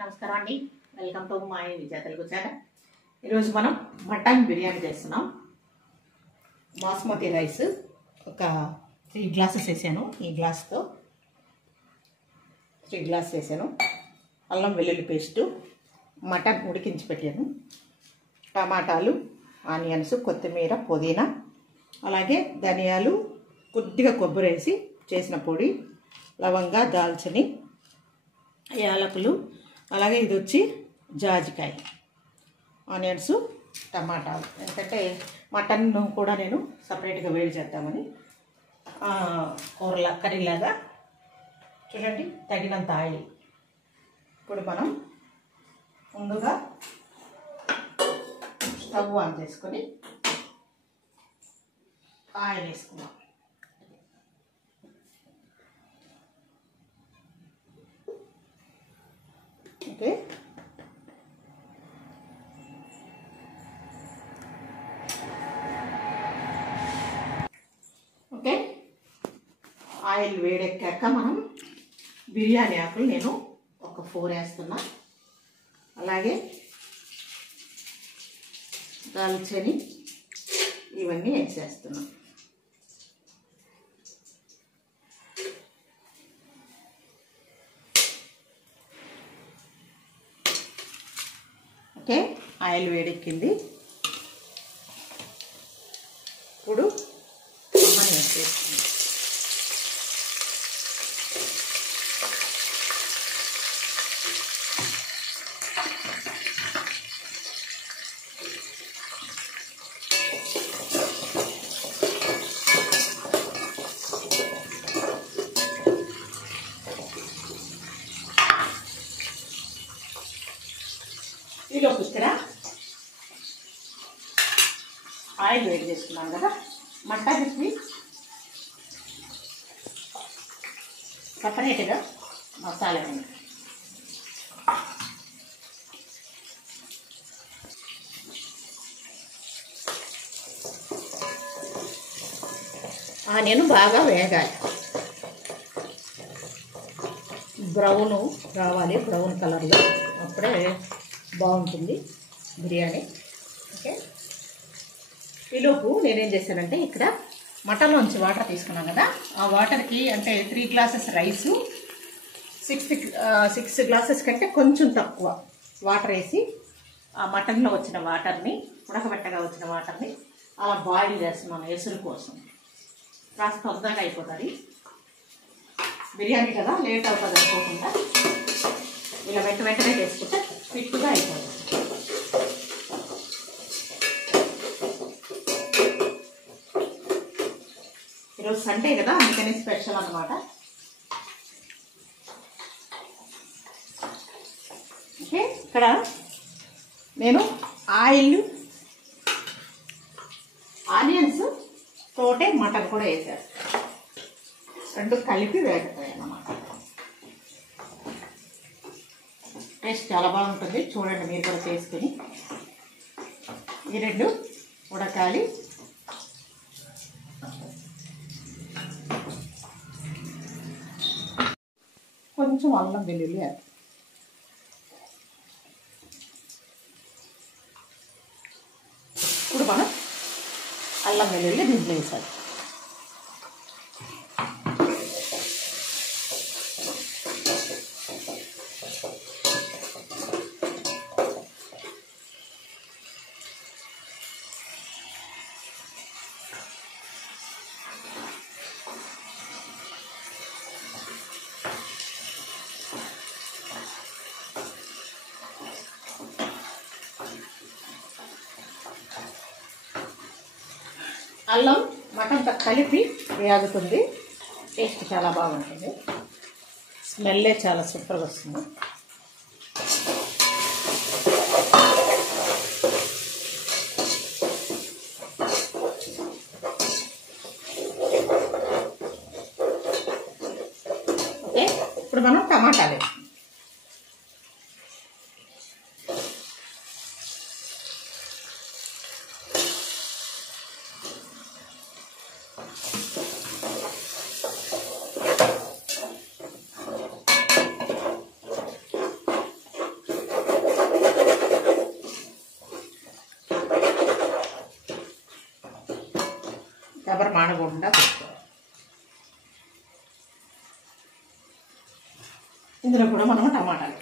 నమస్కారం అండి. Welcome to my Vijaya Telugu channel. ఈరోజు మనం మటన్ బిర్యానీ చేస్తున్నాం. బాస్మతి రైస్ ఒక 3 గ్లాసెస్ వేసాను. ఈ గ్లాస్తో 3 గ్లాస్ వేసాను. అల్లం వెల్లుల్లి పేస్టు, మటన్ ఉడికించి పెట్టాను, టమాటాలు, ఆనియన్స్, కొత్తిమీర, పుదీనా, అలాగే ధనియాలు, కొద్దిగా కొబ్బరి వేసి చేసిన పొడి, లవంగా, దాల్చిని, యాలకులు, అలాగే ఇది వచ్చి జాజికాయ, ఆనియన్స్, టమాటాలు. ఎందుకంటే మటన్ కూడా నేను సపరేట్గా వేడి చేద్దామని కూరలా కర్రీలాగా. చూడండి, తగినంత ఆయిల్. ఇప్పుడు మనం ముందుగా స్టవ్ ఆన్ చేసుకొని ఆయిల్ వేసుకుందాం. Okay, okay. ఆయిల్ వేడెక్కాక మనం బిర్యానీ ఆకులు నేను ఒక 4 వేస్తున్నా. అలాగే దాల్చిని ఇవన్నీ వేసేస్తున్నా. ఓకే, ఆయిల్ వేడెక్కింది. ఇప్పుడు అమ్మని వేసేస్తుంది. ఇలా చూస్తారా, ఆయిల్ వేడి చేసుకున్నాం కదా, మటన్కి సపరేట్గా మసాలా వేయండి. ఆనియన్ బాగా వేగాలి, బ్రౌన్ రావాలి, బ్రౌన్ కలర్లో. అప్పుడే బాగుంటుంది బిర్యానీ. ఓకే, ఈలోపు నేనేం చేశానంటే ఇక్కడ మటన్లోంచి వాటర్ తీసుకున్నాను కదా, ఆ వాటర్కి అంటే 3 గ్లాసెస్ రైసు 6 గ్లాసెస్ కంటే కొంచెం తక్కువ వాటర్ వేసి ఆ మటన్లో వచ్చిన వాటర్ని, ఉడకబెట్టగా వచ్చిన వాటర్ని అలా బాయిల్ చేస్తున్నాను ఎసురు కోసం. కాస్త తొందరగా అయిపోతుంది బిర్యానీ కదా, లేట్ అవుతుంది అనుకోకుండా ఇలా వెంటనే చేసుకుంటే క్విక్గా అయిపోతుంది. ఈరోజు సండే కదా, అందుకని స్పెషల్ అన్నమాట. ఓకే, ఇక్కడ నేను ఆనియన్స్ తోటే మటన్ కూడా వేసేస్తాను. 2 కలిపి వేగుతాయి అన్నమాట. టేస్ట్ చాలా బాగుంటుంది. చూడండి, మీరు కూడా చేసుకుని. ఈ 2 ఉడకాలి. కొంచెం అల్లం వెల్లుల్లి వేయాలి. ఇప్పుడు మనం అల్లం వెల్లుల్లి దీంట్లో వేసాలి. అల్లం మటన్తో కలిపి వేగుతుంది. టేస్ట్ చాలా బాగుంటుంది. స్మెల్లే చాలా సూపర్గా వస్తుంది. ఓకే, ఇప్పుడు మనం టమాటాలు రబ్బర్ మాడకుండా పెట్టుకోవాలి. ఇందులో కూడా మనం టమాటాలు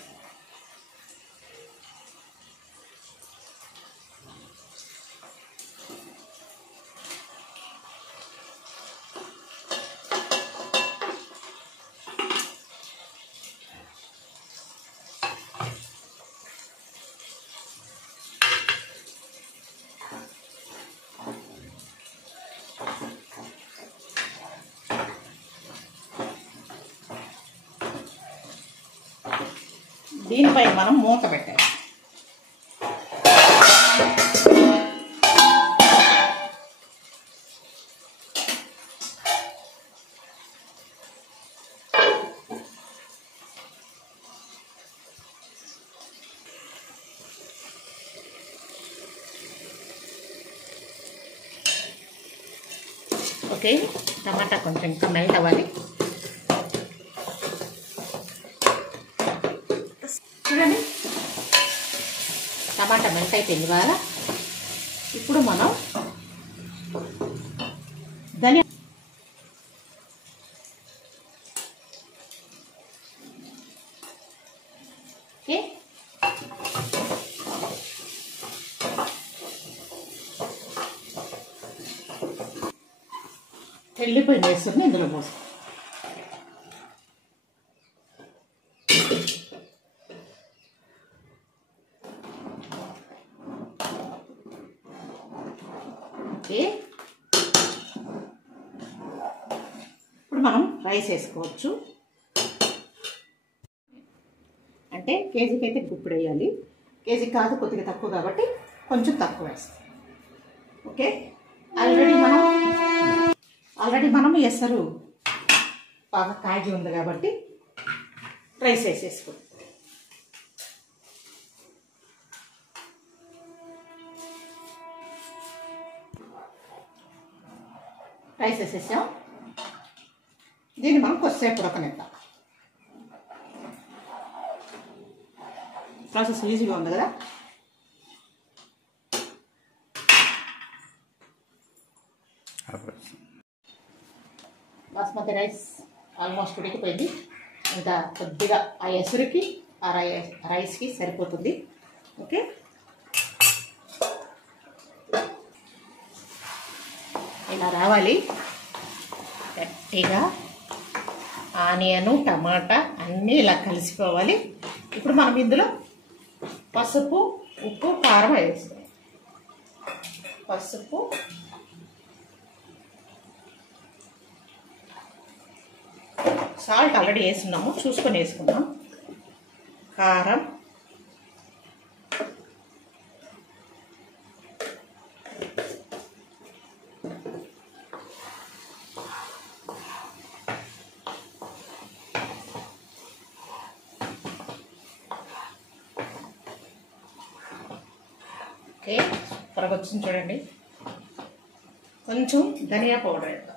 దీనిపై మనం మూత పెట్టాలి. ఓకే, టమాటా కొంచెం ఇంకా మెల్ట్ అవ్వాలి. చూడండి, టమాటా మెల్ట్ అయిపోయింది బాగా. ఇప్పుడు మనం ధనియా ఓకే, తెల్లిపోయిన వేసుకుని ఇందులో పోస్తాం. ఇప్పుడు మనం రైస్ వేసుకోవచ్చు. అంటే కేజీకి అయితే గుప్పుడు వేయాలి, కేజీ కాదు కొద్దిగా తక్కువ కాబట్టి కొంచెం తక్కువ వేస్తాం. ఓకే, ఆల్రెడీ మనం ఎసరు బాగా కాగి ఉంది కాబట్టి రైస్ వేసేసుకోండి. రైస్ వేసేసాం. దీన్ని మనం కొద్దిసేపు ఉడకనిద్దాం. ప్రాసెస్ ఈజీగా ఉంది కదా. బాస్మతి రైస్ ఆల్మోస్ట్ ఉడికిపోయింది. ఇంకా కొద్దిగా ఆ ఎసురుకి ఆ రైస్కి సరిపోతుంది. ఓకే, ఇలా రావాలి గట్టిగా. ఆనియను టమాటా అన్నీ ఇలా కలిసిపోవాలి. ఇప్పుడు మనం ఇందులో పసుపు, ఉప్పు, కారం వేస్తాం. పసుపు, సాల్ట్ ఆల్రెడీ వేసుకున్నాము, చూసుకొని వేసుకున్నాం. కారం, ఓకే, సూపర్గా వచ్చింది చూడండి. కొంచెం ధనియా పౌడర్ వేద్దాం.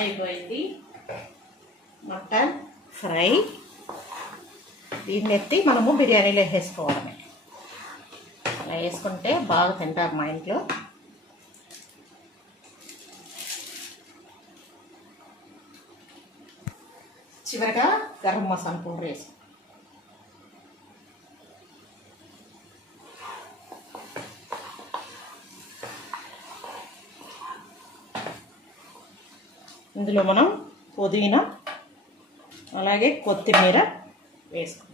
అయిపోయింది మటన్ ఫ్రై. దీన్ని ఎత్తి మనము బిర్యానీలో వేసుకోవడమే. అలా వేసుకుంటే బాగా తింటారు మా ఇంట్లో. చివరిగా గరం మసాలా పౌడర్ వేసి ఇందులో మనం పుదీనా అలాగే కొత్తిమీర వేసుకుందాం.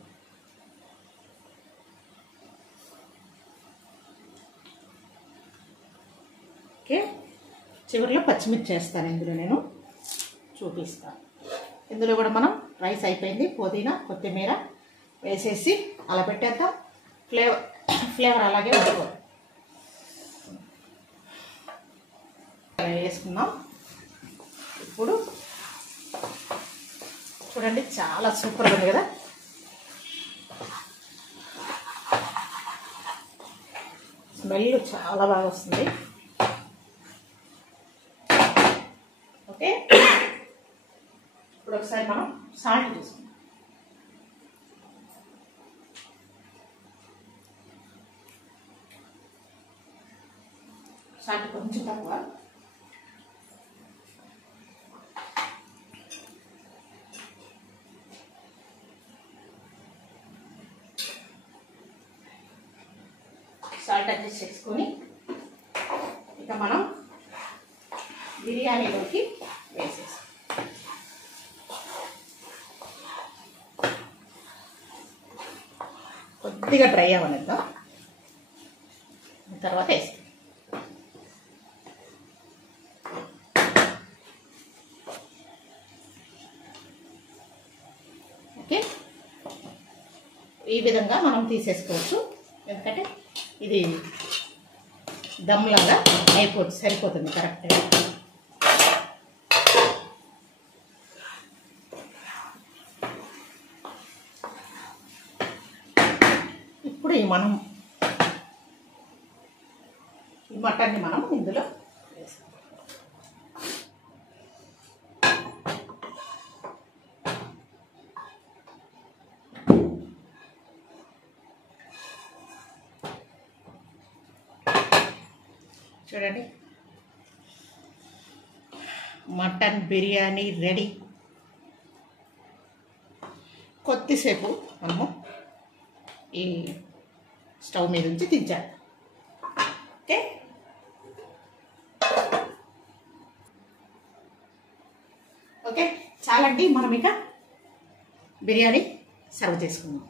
ఓకే, చివరిలో పచ్చిమిర్చి వేస్తాను. ఇందులో నేను చూపిస్తాను. ఇందులో కూడా మనం రైస్ అయిపోయింది, పుదీనా కొత్తిమీర వేసేసి అలా పెట్టేద్దాం. ఫ్లేవర్ అలాగే ఉంటుంది. వేసుకుందాం. ఇప్పుడు చూడండి, చాలా సూపర్గా ఉంది కదా. స్మెల్ చాలా బాగా వస్తుంది. ఓకే, ఇప్పుడు ఒకసారి మనం సాల్ట్ తీసుకుందాం. సాల్ట్ కొంచెం తక్కువ. సాల్ట్ అడ్జస్ట్ చేసుకొని ఇక మనం బిర్యానీలోకి వేసేసాం. కొద్దిగా డ్రై అవ్వనిద్దాం, తర్వాత వేస్తాం. ఓకే, ఈ విధంగా మనం తీసేసుకోవచ్చు. ఎందుకంటే ఇది దమ్లాగా అయిపోతుంది, సరిపోతుంది కరెక్ట్గా. ఇప్పుడు ఈ మటన్ని మనం ఇందులో వేస్తాం. చూడండి, మటన్ బిర్యానీ రెడీ. కొద్దిసేపు మనము ఈ స్టవ్ మీద నుంచి దించాలి. ఓకే, ఓకే చాలండి. మనం ఇక బిర్యానీ సర్వ్ చేసుకుందాం.